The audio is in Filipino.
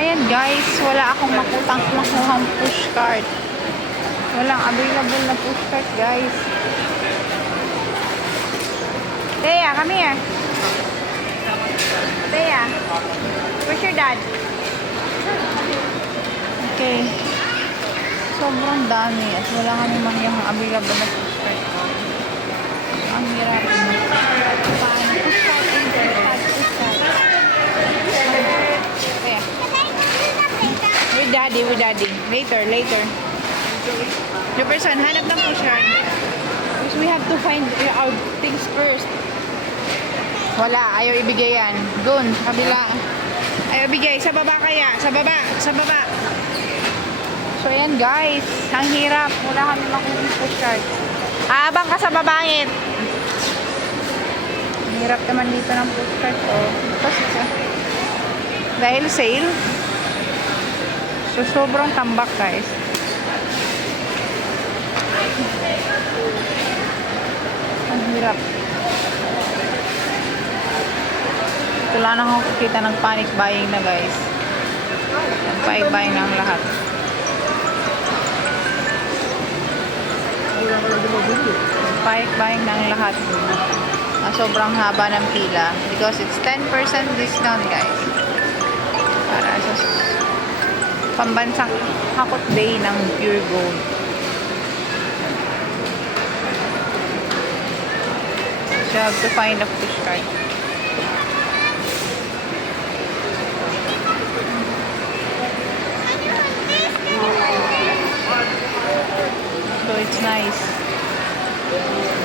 ayan guys, wala akong makutang makuhang push cart. Walang available na push cart guys. Thea, come here. Thea, where's your dad? Okay. Sobrang dami at wala kami mangyahang available na push cart. Ang hirap. Paano? Push cart, push cart, push cart. Thea. With daddy, with daddy. Later, later. Jefferson, hanap ng cart. Because we have to find our things first. Wala, ayaw ibigay yan. Doon, sa kabila. Ayaw ibigay. Sa baba kaya. Sa baba, sa baba. So, ayan guys. Ang hirap. Wala kami makuha cart. Aabang ka sa babangit. Ang hirap naman dito ng push cart. Oh. Kasi, dahil sale. So, sobrang tambak guys. Ang hirap. Ito lang ako kikita ng panic buying na guys. Panic buying ng lahat. Panic buying ng lahat. Ah, sobrang haba ng pila. Because it's 10% discount guys. Para sa pambansang hakot day ng pure gold. So you have to find a push cart. So it's nice.